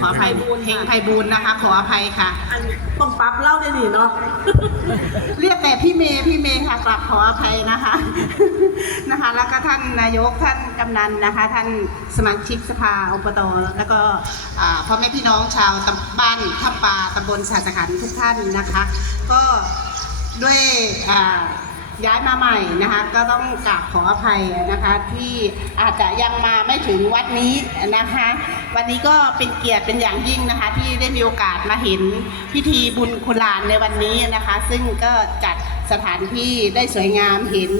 ขออภัยบูลเฮงไพบูลย์นะคะ ขออภัยค่ะ อันต้องปรับเล่าได้ดีเนาะ เรียกแต่พี่เมย์พี่เมย์ค่ะกลับขออภัยนะคะ นะคะ แล้วก็ท่านนายกท่านกำนันนะคะ ท่านสมาชิกสภาอบตแล้วก็อ่าพ่อแม่พี่น้องชาวตำบ้านทับปาตำบลสาสขันธ์ทุกท่านนะคะ ก็ด้วยอ่า ย้ายมาใหม่นะคะ ก็ต้องกราบขออภัยนะคะ ที่อาจจะยังมาไม่ถึงวัดนี้นะคะ วันนี้ก็เป็นเกียรติเป็นอย่างยิ่งนะคะ ที่ได้มีโอกาสมาเห็นพิธีบุญคุณลานในวันนี้นะคะ ซึ่งก็จัดสถานที่ได้สวยงามเห็น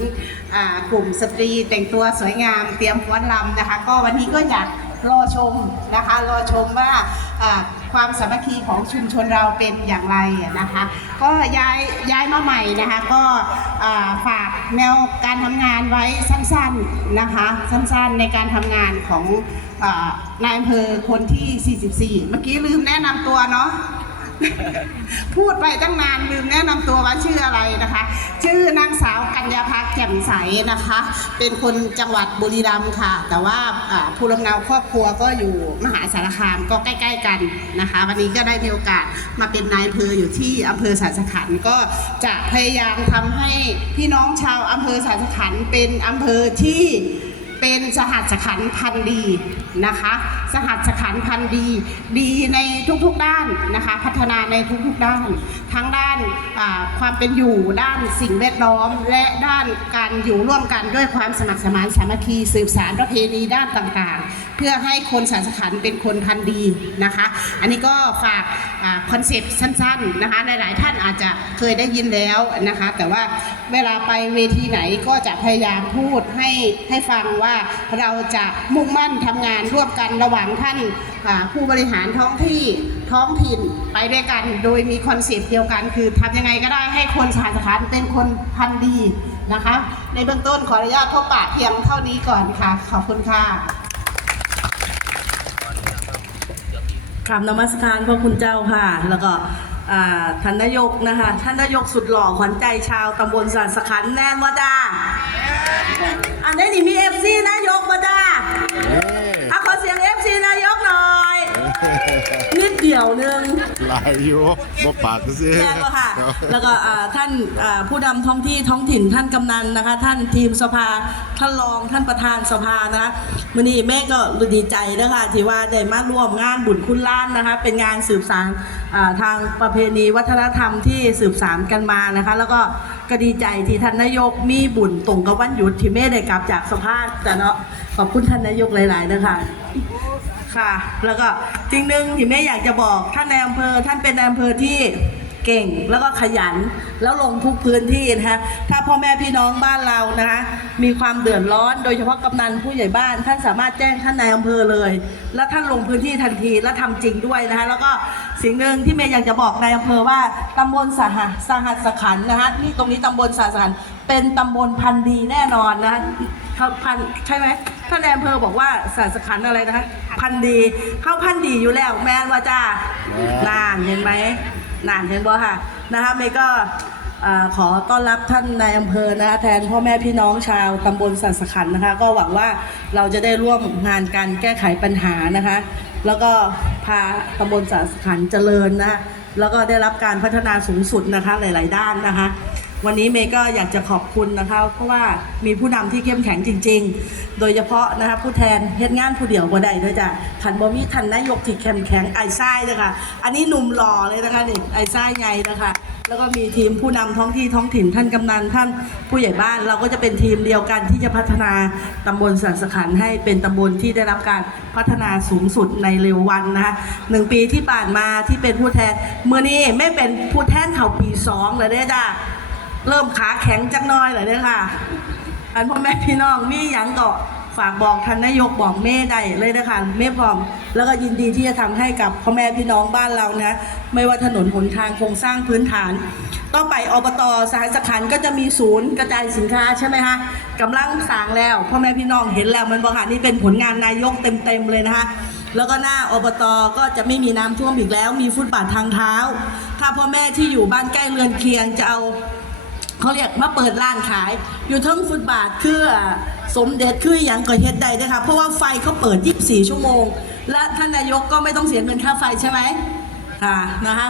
กลุ่มสตรีแต่งตัวสวยงามเตรียมฟ้อนรำนะคะ ก็วันนี้ก็อยากรอชมนะคะ รอชมว่า ความสามัคคีของชุมชนเราเป็นอย่างไรนะคะ ก็ย้ายย้ายมาใหม่นะคะก็ฝากแนวการทำงานไว้สั้นๆนะคะสั้นๆในการทำงานของอนายอำเภอคนที่ 44 เมื่อกี้ลืมแนะนำตัวเนาะ พูดไปตั้งนานลืมแนะนำตัวว่าชื่ออะไรนะคะ ชื่อนางสาวกัญญาพักแจ่มใสนะคะ เป็นคนจังหวัดบุรีรัมย์ค่ะ แต่ว่าภูหลำเนาครอบครัวก็อยู่มหาสารคามก็ใกล้ ๆ กันนะคะ วันนี้ก็ได้มีโอกาสมาเป็นนายอำเภออยู่ที่อำเภอสารสขันก็จะพยายามทำให้พี่น้องชาวอำเภอสารสขันเป็นอำเภอที่ เป็นสหัสขันพันดีนะคะ สหัสขันพันดี ดีในทุกๆด้านนะคะ พัฒนาในทุกๆด้าน ทั้งด้านความเป็นอยู่ด้านสิ่งแวดล้อม และด้านการอยู่ร่วมกันด้วยความสมัครสมานสามัคคีสืบสานประเพณีด้านต่างๆ เพื่อให้คนสารสขันเป็นคนพันดีนะคะ อันนี้ก็ฝากคอนเซปต์สั้นๆนะคะหลายๆท่านอาจจะเคยได้ยินแล้วนะคะ แต่ว่าเวลาไปเวทีไหนก็จะพยายามพูดให้ให้ฟังว่าเราจะมุ่งมั่นทำงานร่วมกันระหว่างท่านผู้บริหารท้องที่ท้องถิ่นไปด้วยกัน โดยมีคอนเซปต์เดียวกัน คือทำยังไงก็ได้ให้คนสารสขันเป็นคนพันดีนะคะ ในเบื้องต้นขออนุญาตพบปะเพียงเท่านี้ก่อนค่ะ ขอบคุณค่ะคำนมัสการพระคุณเจ้าค่ะ แล้วก็ท่านนายกนะคะ ท่านนายกสุดหล่อขวัญใจชาวตำบลสานสขันแน่นว่าจ้า อันนี้นี่มีเอฟซีนายกมาจ้าอะขอเสียงเอฟซีนายกหน่อยนิดเดียวหนึงหลายอยู่บ่ปากก็สิแจ้งแล้วค่ะ แล้วก็อ่าท่านอ่าผู้นำท้องที่ท้องถิ่นท่านกำนันนะคะ ท่านทีมสภาท่านรองท่านประธานสภานะคะมื่อนี้แม่ก็รู้ดีใจนะคะที่ว่าได้มาร่วมงานบุญคุณล้านนะคะ เป็นงานสืบสานอ่าทางประเพณีวัฒนธรรมที่สืบสานกันมานะคะ แล้วก็ ก็ดีใจที่ท่านนายกมีบุญตรงกับวันหยุดที่เม่ได้กลับจากสภาพแต่เนาะขอบคุณท่านนายกหลายๆนะคะค่ะ แล้วก็จริงหนึ่งที่แม่อยากจะบอกท่านนายอำเภอท่านเป็นนายอำเภอที่ เก่งแล้วก็ขยันแล้วลงทุกพื้นที่นะคะถ้าพ่อแม่พี่น้องบ้านเรานะคะมีความเดือดร้อน โดยเฉพาะกำนันผู้ใหญ่บ้านท่านสามารถแจ้งท่านในอำเภอเลย แล้วท่านลงพื้นที่ทันทีและทำจริงด้วยนะคะแล้วก็สิ่งหนึ่งที่เมย์อยากจะบอกในอำเภอว่าตำบลสหสหัสขันนะคะนี่ตรงนี้ตำบลสหัสขันเป็นตำบลพันดีแน่นอนนะคะพันใช่ไหม ท่านในอำเภอบอกว่าสหัสขันธ์อะไรนะคะพันธุ์ดีเข้าพันธุ์ดีอยู่แล้ว แม่นว่าจ้านานเห็นไหมนานเห็นบ่ค่ะนะคะเมย์ก็อ่าขอต้อนรับท่านนายอำเภอนะคะแทนพ่อแม่พี่น้องชาวตำบลสันสขันธ์นะคะ ก็หวังว่าเราจะได้ร่วมงานการแก้ไขปัญหานะคะ แล้วก็พาตำบลสันสขันธ์เจริญนะคะแล้วก็ได้รับการพัฒนาสูงสุดนะคะหลาย ๆ ด้านนะคะ วันนี้เมย์ก็อยากจะขอบคุณนะคะเพราะว่ามีผู้นำที่เข้มแข็งจริง ๆ โดยเฉพาะนะคะผู้แทนเฮ็ดงานผู้เดียวบ่ได้ด้วยจ้ะขันบ่มีทันนายกที่เข้มแข็งไอ้ไส้เลยค่ะ อันนี้หนุ่มหล่อเลยนะคะนี่ไอ้ไส้ไงนะคะแล้วก็มีทีมผู้นำท้องที่ท้องถิ่นท่านกำนันท่านผู้ใหญ่บ้าน เราก็จะเป็นทีมเดียวกันที่จะพัฒนาตำบลสันสขันให้เป็นตำบลที่ได้รับการพัฒนาสูงสุดในเร็ววันนะคะหนึ่งปีที่ผ่านมาที่เป็นผู้แทนเมื่อนี้ไม่เป็นผู้แทนเท่าปีสองเลยเด้จ้า เริ่มขาแข็งจักน้อยเลยเด้อค่ะอันพ่อแม่พี่น้องมีหยังก็ฝากบอกท่านนายกบอกแม่ได้เลยนะคะแม่พร้อม แล้วก็ยินดีที่จะทำให้กับพ่อแม่พี่น้องบ้านเรานะ ไม่ว่าถนนหนทางโครงสร้างพื้นฐาน ต่อไปอบตสหสขันก็จะมีศูนย์กระจายสินค้าใช่ไหมคะกำลังสร้างแล้วพ่อแม่พี่น้องเห็นแล้วมันบอกค่ะนี่เป็นผลงานนายกเต็มๆเลยนะคะแล้วก็หน้าอบตก็จะไม่มีน้ำท่วมอีกแล้ว มีฟุตบาททางเท้า ถ้าพ่อแม่ที่อยู่บ้านใกล้เรือนเคียงจะเอา เขาเรียกมาเปิดร้านขาย อยู่ทั้งฟุตบาทคือสมเด็จคืออย่างก่อเฮ็ดใดนะคะเพราะว่าไฟเขาเปิด 24 ชั่วโมง และท่านนายกก็ไม่ต้องเสียเงินค่าไฟใช่ไหมค่ะนะคะ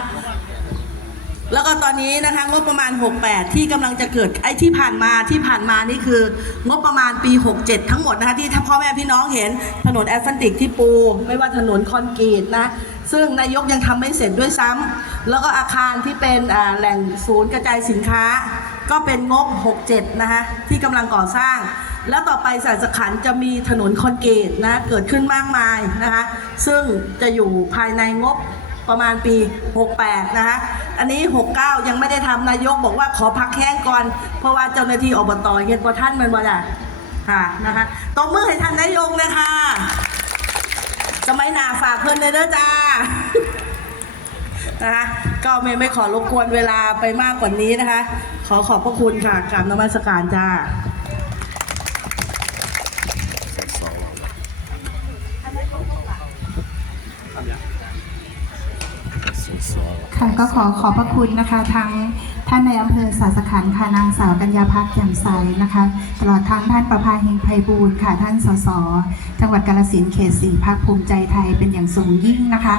แล้วก็ตอนนี้นะคะงบประมาณ 68 ที่กำลังจะเกิดไอ้ที่ผ่านมาที่ผ่านมานี่คืองบประมาณปี 67 ทั้งหมดนะคะที่ถ้าพ่อแม่พี่น้องเห็นถนนแอสฟัลติกที่ปู ไม่ว่าถนนคอนกรีตนะซึ่งนายกยังทำไม่เสร็จด้วยซ้ำแล้วก็อาคารที่เป็นแหล่งศูนย์กระจายสินค้า ก็เป็นงบ 67 นะคะที่กำลังก่อสร้าง แล้วต่อไปสายสขันจะมีถนนคอนกรีตนะเกิดขึ้นมากมายนะคะซึ่งจะอยู่ภายในงบประมาณปี 68 นะคะอันนี้ 69 ยังไม่ได้ทำนายกบอกว่าขอพักแห้งก่อน เพราะว่าเจ้าหน้าที่อบตเห็นว่าท่านมันว่าอะค่ะนะคะตบมือให้ท่านนายกนะคะจะไม่นาฝากเพื่อนเลยเด้อจ้า นะคะก็ไม่ไม่ขอรบกวนเวลาไปมากกว่านี้นะคะ ขอขอบพระคุณค่ะกราบนมัสการจ้าค่ะก็ขอขอบพระคุณนะคะทั้งท่านในอำเภอสาสขันค่ะนางสาวกัญญาพักแจ่มใสนะคะ ตลอดทางท่านประภาเฮงไพบูลค่ะท่านสสจังหวัดกาฬสินเขตสี่ภาคภูมิใจไทยเป็นอย่างสูงยิ่งนะคะ